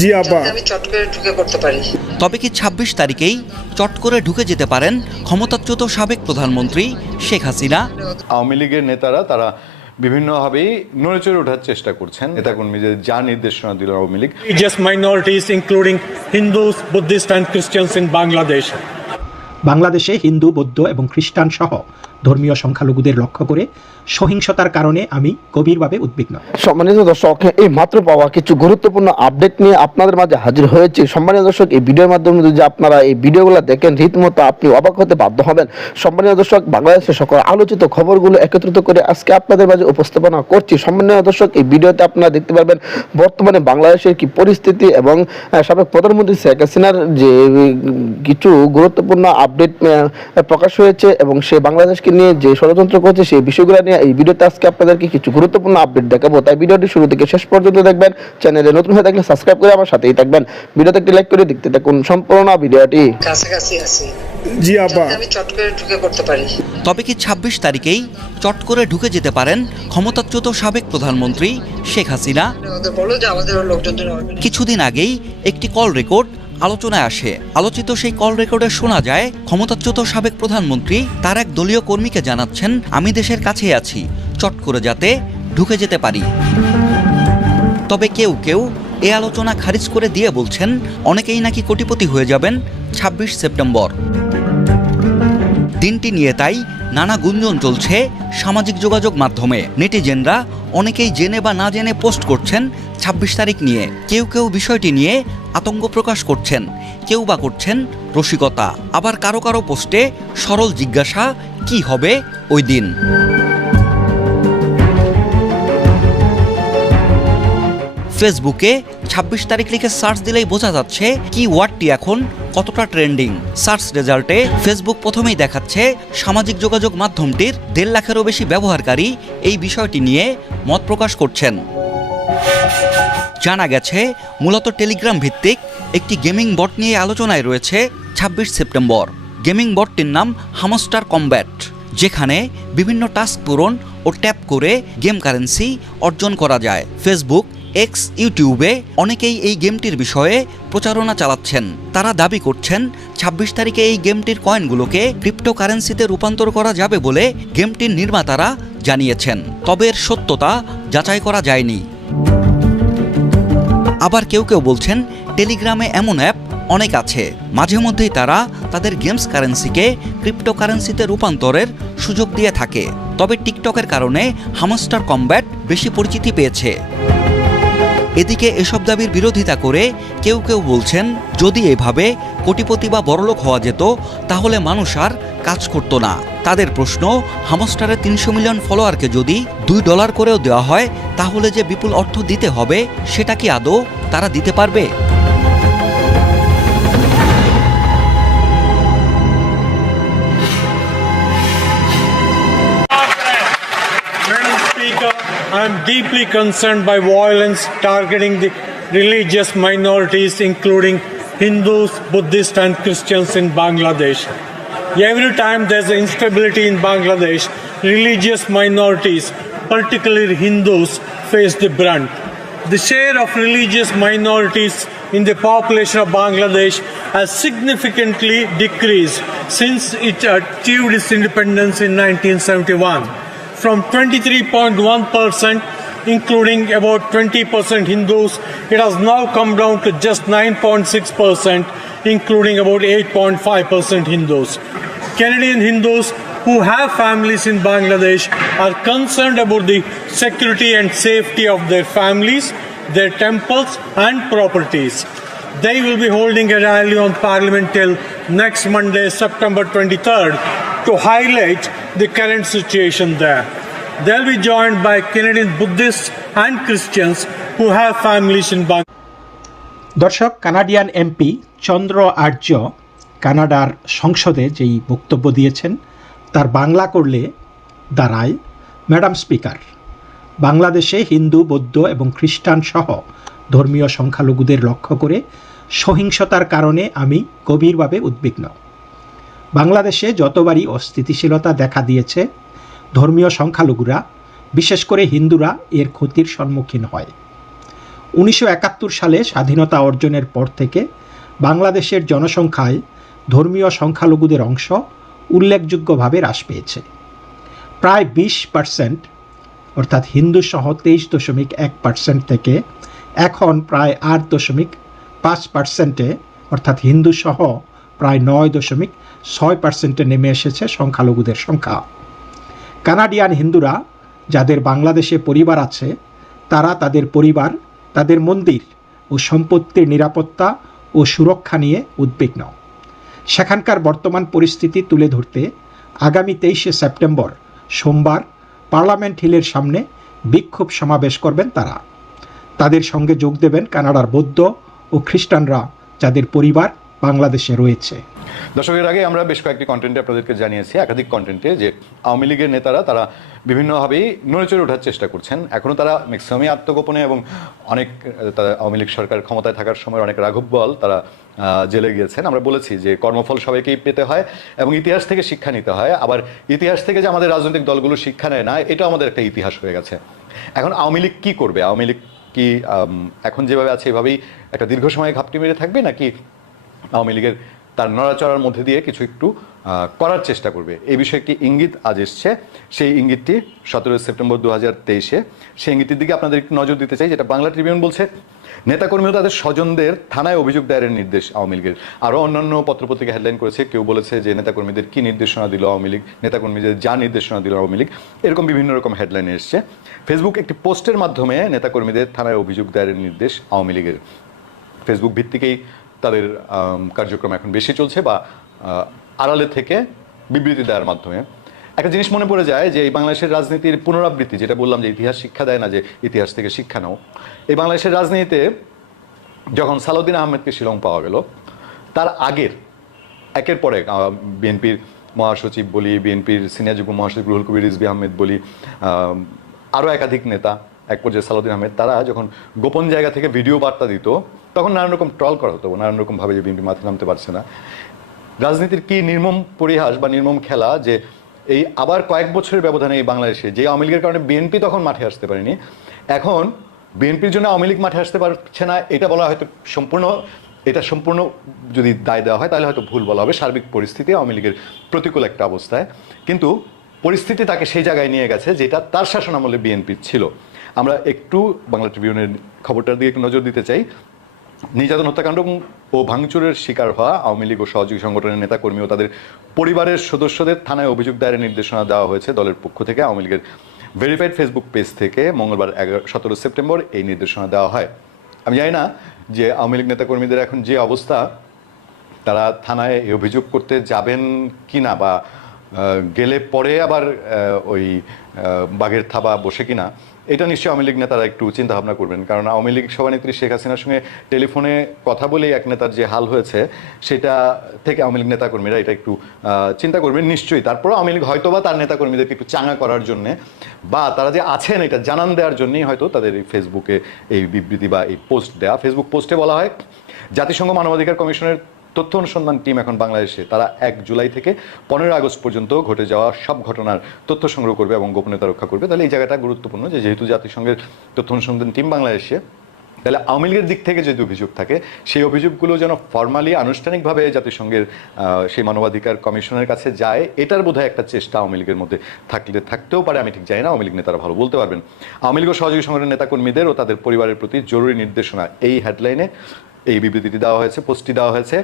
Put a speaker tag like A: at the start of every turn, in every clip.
A: জি আপা
B: আমি চট করে ঢুকে করতে পারি।
C: তবে কি ২৬ তারিখেই চট করে ঢুকে যেতে পারেন ক্ষমতাচ্যুত সাবেক প্রধানমন্ত্রী শেখ হাসিনা?
D: আওয়ামী লীগের নেতারা তারা বিভিন্নভাবেই নড়ে চড়ে ওঠার চেষ্টা করছেন। নেতাকর্মীদের যা নির্দেশনা দিল Awami League.
E: Religious minorities, including Hindus, Buddhists, and Christians in Bangladesh.
F: বাংলাদেশে হিন্দু বৌদ্ধ এবং খ্রিস্টান সহ ধর্মীয় সংখ্যালঘুদের লক্ষ্য করে সহিংসতার কারণে আমি গভীরভাবে উদ্বিগ্ন।
G: সম্মানিত দর্শক, এই মাত্র পাওয়া কিছু গুরুত্বপূর্ণ আপডেট নিয়ে আপনাদের মাঝে হাজির হয়েছে। সম্মানীয় দর্শক, এই ভিডিওর মাধ্যমে যদি আপনারা এই ভিডিওগুলো দেখেন, রীতিমতো আপনি অবাক হতে বাধ্য হবেন। সম্মানীয় দর্শক, বাংলাদেশের সকল আলোচিত খবরগুলো একত্রিত করে আজকে আপনাদের মাঝে উপস্থাপনা করছি। সম্মানীয় দর্শক, এই ভিডিওতে আপনারা দেখতে পারবেন বর্তমানে বাংলাদেশের কি পরিস্থিতি এবং সাবেক প্রধানমন্ত্রী শেখ হাসিনার যে কিছু গুরুত্বপূর্ণ আপডেট প্রকাশ হয়েছে এবং সে বাংলাদেশকে নিয়ে যে ষড়যন্ত্র করছে সেই বিষয়গুলো নিয়ে এই ভিডিওতে আজকে আপনাদেরকে কিছু গুরুত্বপূর্ণ আপডেট দেখাবো। তাই ভিডিওটি শুরু থেকে শেষ পর্যন্ত দেখবেন চ্যানেলে নতুন হয়ে থাকলে সাবস্ক্রাইব করে আমার সাথেই থাকবেন। ভিডিওতে একটি লাইক করে দেখতে থাকুন সম্পূর্ণ ভিডিওটি।
B: কাছাকাছি আছি।
A: জি আপা
B: আমি চট করে ঢুকে করতে পারি।
C: তবে কি ২৬ তারিখেই চট করে ঢুকে যেতে পারেন ক্ষমতাচ্যুত সাবেক প্রধানমন্ত্রী শেখ হাসিনা। কিছুদিন আগেই একটি কল রেকর্ড আলোচনায় আসে। আলোচিত সেই কল রেকর্ডে শোনা যায়, ক্ষমতাচ্যুত সাবেক প্রধানমন্ত্রী তার এক দলীয় কর্মীকে জানাচ্ছেন, আমি দেশের কাছেই আছি, চট করে যাতে ঢুকে যেতে পারি। তবে কেউ কেউ এ আলোচনা খারিজ করে দিয়ে বলছেন, অনেকেই নাকি কোটিপতি হয়ে যাবেন ২৬ সেপ্টেম্বর। দিনটি নিয়ে তাই নানা গুঞ্জন চলছে সামাজিক যোগাযোগ মাধ্যমে। নেটিজেনরা অনেকেই জেনে বা না জেনে পোস্ট করছেন ২৬ তারিখ নিয়ে। কেউ কেউ বিষয়টি নিয়ে আতঙ্ক প্রকাশ করছেন, কেউ বা করছেন রসিকতা। আবার কারও কারও পোস্টে সরল জিজ্ঞাসা, কি হবে ওই দিন? ফেসবুকে ২৬ তারিখ লিখে সার্চ দিলেই বোঝা যাচ্ছে, কি ওয়ার্ডটি এখন কতটা ট্রেন্ডিং? সার্চ রেজাল্টে ফেসবুক প্রথমেই দেখাচ্ছে সামাজিক যোগাযোগ মাধ্যমটির দেড় লাখেরও বেশি ব্যবহারকারী এই বিষয়টি নিয়ে মত প্রকাশ করছেন। জানা গেছে, মূলত টেলিগ্রাম ভিত্তিক একটি গেমিং বট নিয়ে আলোচনায় রয়েছে ২৬ সেপ্টেম্বর। গেমিং বটটির নাম হামস্টার কমব্যাট, যেখানে বিভিন্ন টাস্ক পূরণ ও ট্যাপ করে গেম কারেন্সি অর্জন করা যায়। ফেসবুক এক্স ইউটিউবে অনেকেই এই গেমটির বিষয়ে প্রচারণা চালাচ্ছেন। তারা দাবি করছেন ২৬ তারিখে এই গেমটির কয়েনগুলোকে ক্রিপ্টোকারেন্সিতে রূপান্তর করা যাবে বলে গেমটির নির্মাতারা জানিয়েছেন। তবে এর সত্যতা যাচাই করা যায়নি। আবার কেউ কেউ বলছেন টেলিগ্রামে এমন অ্যাপ অনেক আছে। মাঝে মধ্যেই তারা তাদের গেমস কারেন্সিকে ক্রিপ্টোকারেন্সিতে রূপান্তরের সুযোগ দিয়ে থাকে। তবে টিকটকের কারণে হামস্টার কমব্যাট বেশি পরিচিতি পেয়েছে। এদিকে এসব দাবির বিরোধিতা করে কেউ কেউ বলছেন, যদি এভাবে কোটিপতি বা বড়লোক হওয়া যেত, তাহলে মানুষ আর কাজ করতো না। তাদের প্রশ্ন, হামস্টারের তিনশো মিলিয়ন ফলোয়ারকে যদি দুই ডলার করেও দেওয়া হয়, তাহলে যে বিপুল অর্থ দিতে হবে, সেটা কি আদৌ তারা দিতে পারবে?
E: I am deeply concerned by violence targeting the religious minorities, including Hindus, Buddhists, and Christians in Bangladesh. Every time there's instability in Bangladesh, religious minorities, particularly Hindus, face the brunt. The share of religious minorities in the population of Bangladesh has significantly decreased since it achieved its independence in 1971 from 23.1%, including about 20% Hindus, it has now come down to just 9.6%, including about 8.5% Hindus. Canadian Hindus who have families in Bangladesh are concerned about the security and safety of their families, their temples, and properties. They will be holding a rally on Parliament till next Monday, September 23rd, to highlight the current situation there. They'll be joined by Canadian Buddhists and Christians who have families in Bangladesh.
F: দর্শক, Canadian MP Chandra Arya কানাডার সংসদে যেই বক্তব্য দিয়েছেন, তার বাংলা করলে দাঁড়ায় madam speaker বাংলাদেশে হিন্দু, বৌদ্ধ এবং খ্রিস্টান সহ ধর্মীয় সংখ্যালঘুদের লক্ষ্য করে সহিংসতার কারণে আমি গভীরভাবে উদ্বিগ্ন বাংলাদেশে যতবারই অস্থিতিশীলতা দেখা দিয়েছে, ধর্মীয় সংখ্যালঘুরা, বিশেষ করে হিন্দুরা, এর ক্ষতির সম্মুখীন হয়। উনিশশো একাত্তর সালে স্বাধীনতা অর্জনের পর থেকে বাংলাদেশের জনসংখ্যায় ধর্মীয় সংখ্যালঘুদের অংশ উল্লেখযোগ্যভাবে হ্রাস পেয়েছে। প্রায় বিশ পার্সেন্ট অর্থাৎ হিন্দু সহ তেইশ দশমিক এক পার্সেন্ট থেকে এখন প্রায় আট দশমিক পাঁচ পার্সেন্টে অর্থাৎ হিন্দু সহ প্রায় নয় দশমিক ছয় পার্সেন্টে নেমে এসেছে সংখ্যালঘুদের সংখ্যা। কানাডিয়ান হিন্দুরা যাদের বাংলাদেশে পরিবার আছে, তারা তাদের পরিবার, তাদের মন্দির ও সম্পত্তির নিরাপত্তা ও সুরক্ষা নিয়ে উদ্বিগ্ন। সেখানকার বর্তমান পরিস্থিতি তুলে ধরতে আগামী তেইশে সেপ্টেম্বর সোমবার পার্লামেন্ট হিলের সামনে বিক্ষোভ সমাবেশ করবেন তারা। তাদের সঙ্গে যোগ দেবেন কানাডার বৌদ্ধ ও খ্রিস্টানরা যাদের পরিবার বাংলাদেশে রয়েছে।
D: দর্শকের আগে আমরা বেশ কয়েকটি কন্টেন্টে আপনাদেরকে জানিয়েছি, একাধিক কন্টেন্টে যে আওয়ামী লীগের নেতারা তারা বিভিন্নভাবেই নড়েচড়ে ওঠার চেষ্টা করছেন। এখনও তারা ম্যাক্সিমামই আত্মগোপনে এবং অনেক আওয়ামী লীগ সরকার ক্ষমতায় থাকার সময় অনেক রাঘব বল তারা জেলে গিয়েছেন। আমরা বলেছি যে কর্মফল সবাইকেই পেতে হয় এবং ইতিহাস থেকে শিক্ষা নিতে হয়। আবার ইতিহাস থেকে যে আমাদের রাজনৈতিক দলগুলো শিক্ষা নেয় না, এটাও আমাদের একটা ইতিহাস হয়ে গেছে। এখন আওয়ামী লীগ কী করবে? আওয়ামী লীগ কি এখন যেভাবে আছে, এভাবেই একটা দীর্ঘ সময় ঘাপটি মেরে থাকবে নাকি আওয়ামী লীগের তার নড়াচড়ার মধ্যে দিয়ে কিছু একটু করার চেষ্টা করবে। এই বিষয়ে একটি ইঙ্গিত আজ এসছে। সেই ইঙ্গিতটি সতেরোই সেপ্টেম্বর দু হাজার তেইশে, সেই ইঙ্গিতটির দিকে আপনাদের একটু নজর দিতে চাই, যেটা বাংলা ট্রিবিউন বলছে নেতাকর্মীও তাদের স্বজনদের থানায় অভিযোগ দায়েরের নির্দেশ আওয়ামী লীগের। আরও অন্যান্য পত্রপত্রিকা হেডলাইন করেছে, কেউ বলেছে যে নেতাকর্মীদের কী নির্দেশনা দিল আওয়ামী লীগ, নেতাকর্মীদের যা নির্দেশনা দিল আওয়ামী লীগ, এরকম বিভিন্ন রকম হেডলাইন এসছে। ফেসবুক একটি পোস্টের মাধ্যমে নেতাকর্মীদের থানায় অভিযোগ দায়েরের নির্দেশ আওয়ামী লীগের। ফেসবুক ভিত্তিকেই তাদের কার্যক্রম এখন বেশি চলছে বা আড়ালে থেকে বিবৃতি দেওয়ার মাধ্যমে। একটা জিনিস মনে পড়ে যায় যে এই বাংলাদেশের রাজনীতির পুনরাবৃত্তি, যেটা বললাম যে ইতিহাস শিক্ষা দেয় না যে ইতিহাস থেকে শিক্ষা নাও, এই বাংলাদেশের রাজনীতিতে যখন সালাউদ্দিন আহমেদকে শিলং পাওয়া গেল, তার আগের, একের পরে বিএনপির মহাসচিব বলি, বিএনপির সিনিয়র যুগ্ম মহাসচিব রুহুল কবির রিজবি আহমেদ বলি আরও একাধিক নেতা এক পর্যায়ে সালাউদ্দিন আহমেদ, তারা যখন গোপন জায়গা থেকে ভিডিও বার্তা দিত, তখন নানান রকম ট্রল করা হতো, নানান রকমভাবে যে বিএনপি মাথায় নামতে পারছে না। রাজনীতির কি নির্মম পরিহাস বা নির্মম খেলা যে এই আবার কয়েক বছরের ব্যবধানে এই বাংলাদেশে, যে আওয়ামী লীগের কারণে বিএনপি তখন মাঠে আসতে পারেনি, এখন বিএনপির জন্য আওয়ামী লীগ মাঠে আসতে পারছে না, এটা বলা হয়তো সম্পূর্ণ, এটা সম্পূর্ণ যদি দায় দেওয়া হয়, তাহলে হয়তো ভুল বলা হবে, সার্বিক পরিস্থিতি আওয়ামী লীগের প্রতিকূল একটা অবস্থায়। কিন্তু পরিস্থিতি তাকে সেই জায়গায় নিয়ে গেছে, যেটা তার শাসন আমলে বিএনপি ছিল। আমরা একটু বাংলা ট্রিবিউনের খবরটার দিকে একটু নজর দিতে চাই। নির্যাতন, হত্যাকাণ্ড ও ভাঙচুরের শিকার হওয়া আওয়ামী লীগ ও সহযোগী সংগঠনের নেতাকর্মী ও তাদের পরিবারের সদস্যদের থানায় অভিযোগ দায়েরের নির্দেশনা দেওয়া হয়েছে দলের পক্ষ থেকে আওয়ামী লীগের ভেরিফাইড ফেসবুক পেজ থেকে মঙ্গলবার এগারো, সতেরো সেপ্টেম্বর এই নির্দেশনা দেওয়া হয়। আমি জানি না যে আওয়ামী লীগ নেতাকর্মীদের এখন যে অবস্থা, তারা থানায় এই অভিযোগ করতে যাবেন কি না বা গেলে পরে আবার ওই বাঘের থাবা বসে কিনা এটা নিশ্চয়ই আওয়ামী লীগ নেতারা একটু চিন্তা ভাবনা করবেন। কারণ আওয়ামী লীগ সভানেত্রী শেখ হাসিনার সঙ্গে টেলিফোনে কথা বলেই এক নেতার যে হাল হয়েছে, সেটা থেকে আওয়ামী লীগ নেতাকর্মীরা এটা একটু চিন্তা করবেন নিশ্চয়ই। তারপরে আওয়ামী লীগ হয়তো বা তার নেতাকর্মীদেরকে একটু চাঙা করার জন্য বা তারা যে আছেন এটা জানান দেওয়ার জন্যই হয়তো তাদের এই ফেসবুকে এই বিবৃতি বা এই পোস্ট দেওয়া ফেসবুক পোস্টে বলা হয়, জাতিসংঘ মানবাধিকার কমিশনের তথ্য অনুসন্ধান টিম এখন বাংলাদেশে। তারা এক জুলাই থেকে পনেরো আগস্ট পর্যন্ত ঘটে যাওয়া সব ঘটনার তথ্য সংগ্রহ করবে এবং গোপনীয়তা রক্ষা করবে। তাহলে এই জায়গাটা গুরুত্বপূর্ণ যে যেহেতু জাতিসংঘের তথ্য অনুসন্ধান টিম বাংলাদেশে তাহলে আওয়ামী লীগের দিক থেকে যদি অভিযোগ থাকে, সেই অভিযোগগুলো যেন ফর্মালি আনুষ্ঠানিকভাবে জাতিসংঘের সেই মানবাধিকার কমিশনের কাছে যায়, এটার বোধহয় একটা চেষ্টা আওয়ামী লীগের মধ্যে থাকলে, থাকতেও পারে। আমি ঠিক জানি না, আওয়ামী লীগ নেতারা ভালো বলতে পারবেন। আওয়ামী লীগ সহযোগী সংগঠনের নেতাকর্মীদের ও তাদের পরিবারের প্রতি জরুরি নির্দেশনা, এই হেডলাইনে এই বিবৃতিটি দেওয়া হয়েছে, পোস্টটি দেওয়া হয়েছে।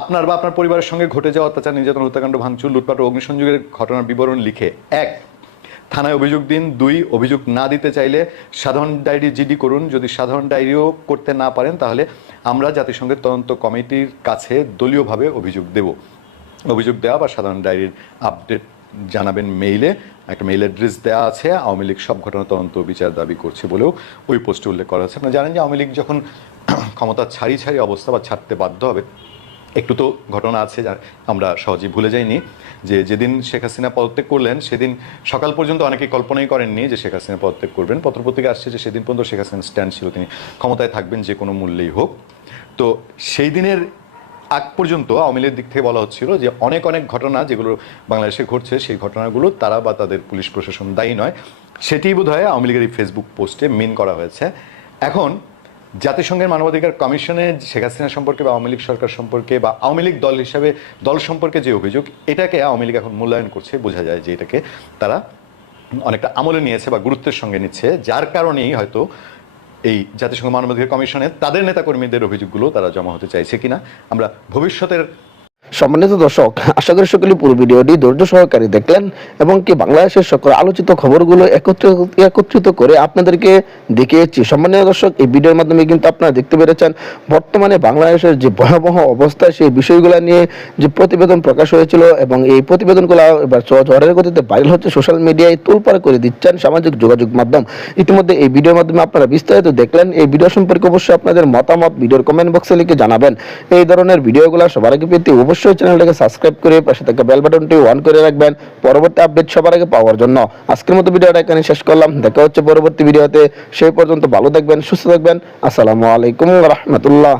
D: আপনার বা আপনার পরিবারের সঙ্গে ঘটে যাওয়া অত্যাচার, নির্যাতন, হত্যাকাণ্ড, ভাঙচুর, লুটপাট ও অগ্নিসংযোগের ঘটনার বিবরণ লিখে, এক থানায় অভিযোগ দিন। দুই, অভিযোগ না দিতে চাইলে সাধারণ ডায়েরি জিডি করুন। যদি সাধারণ ডায়েরিও করতে না পারেন, তাহলে আমরা জাতিসংঘের তদন্ত কমিটির কাছে দলীয়ভাবে অভিযোগ দেব। অভিযোগ দেওয়া বা সাধারণ ডায়েরির আপডেট জানাবেন মেইলে। একটা মেইল অ্যাড্রেস দেওয়া আছে, আওয়ামী লীগ সব ঘটনা তদন্ত বিচার দাবি করছে বলেও ওই পোস্টে উল্লেখ করা আছে। আপনারা জানেন যে আওয়ামী লীগ যখন ক্ষমতা ছাড়ি ছাড়ি অবস্থা বা ছাড়তে বাধ্য হবে একটু তো ঘটনা আছে আমরা সহজেই ভুলে যাইনি, যে যেদিন শেখ হাসিনা পদত্যাগ করলেন, সেদিন সকাল পর্যন্ত অনেকেই কল্পনাই করেননি যে শেখ হাসিনা পদত্যাগ করবেন। পত্রপত্রিকা আসছে যে সেদিন পর্যন্ত শেখ হাসিনার স্ট্যান্ড ছিল, তিনি ক্ষমতায় থাকবেন যে কোনো মূল্যেই হোক। তো সেই দিনের আগ পর্যন্ত আওয়ামী লীগের দিক থেকে বলা হচ্ছিল যে অনেক অনেক ঘটনা যেগুলো বাংলাদেশে ঘটছে, সেই ঘটনাগুলো তারা বা তাদের পুলিশ প্রশাসন দায়ী নয়। সেটি বোধ হয় আওয়ামী লীগের এই ফেসবুক পোস্টে মিন করা হয়েছে। এখন জাতিসংঘের মানবাধিকার কমিশনে শেখ হাসিনা সম্পর্কে বা আওয়ামী লীগ সরকার সম্পর্কে বা আওয়ামী লীগ দল হিসাবে দল সম্পর্কে যে অভিযোগ, এটাকে আওয়ামী লীগ এখন মূল্যায়ন করছে, বোঝা যায় যে এটাকে তারা অনেকটা আমলে নিয়েছে বা গুরুত্বের সঙ্গে নিচ্ছে, যার কারণেই হয়তো এই জাতিসংঘ মানবাধিকার কমিশনে তাদের নেতাকর্মীদের অভিযোগগুলো তারা জমা হতে চাইছে কিনা, আমরা ভবিষ্যতের
G: সম্মানিত দর্শক, আশা করি সকলে পুরো ভিডিওটি ধৈর্য সহকারে দেখলেন এবং কি বাংলাদেশের সকল আলোচিত খবরগুলো একত্রিত করে আপনাদেরকে দেখিয়েছি। সম্মানীয় দর্শক, এই ভিডিওর মাধ্যমে কিন্তু আপনারা দেখতে পেরেছেন, বর্তমানে বাংলাদেশের যে ভয়াবহ অবস্থা, সেই বিষয়গুলো নিয়ে যে প্রতিবেদন প্রকাশ হয়েছিল এবং এই প্রতিবেদনগুলো এবার ঝড়ের গতিতে ভাইরাল হচ্ছে সোশ্যাল মিডিয়ায় তোলপাড় করে দিচ্ছেন সামাজিক যোগাযোগ মাধ্যম। ইতিমধ্যে এই ভিডিওর মাধ্যমে আপনারা বিস্তারিত দেখলেন। এই ভিডিও সম্পর্কে অবশ্যই আপনাদের মতামত ভিডিওর কমেন্ট বক্সে লিখে জানাবেন। এই ধরনের ভিডিওগুলো সবার আগে পেতে অবশ্যই চ্যানেলটাকে সাবস্ক্রাইব করে পাশে থাকা বেল বাটনটি অন করে রাখবেন। পরবর্তী আপডেট সবার আগে পাওয়ার জন্য আজকের মতো ভিডিওটা এখানে শেষ করলাম। দেখা হচ্ছে পরবর্তী ভিডিওতে। সেই পর্যন্ত ভালো থাকবেন, সুস্থ থাকবেন। আসসালামু আলাইকুম রহমতুল্লাহ।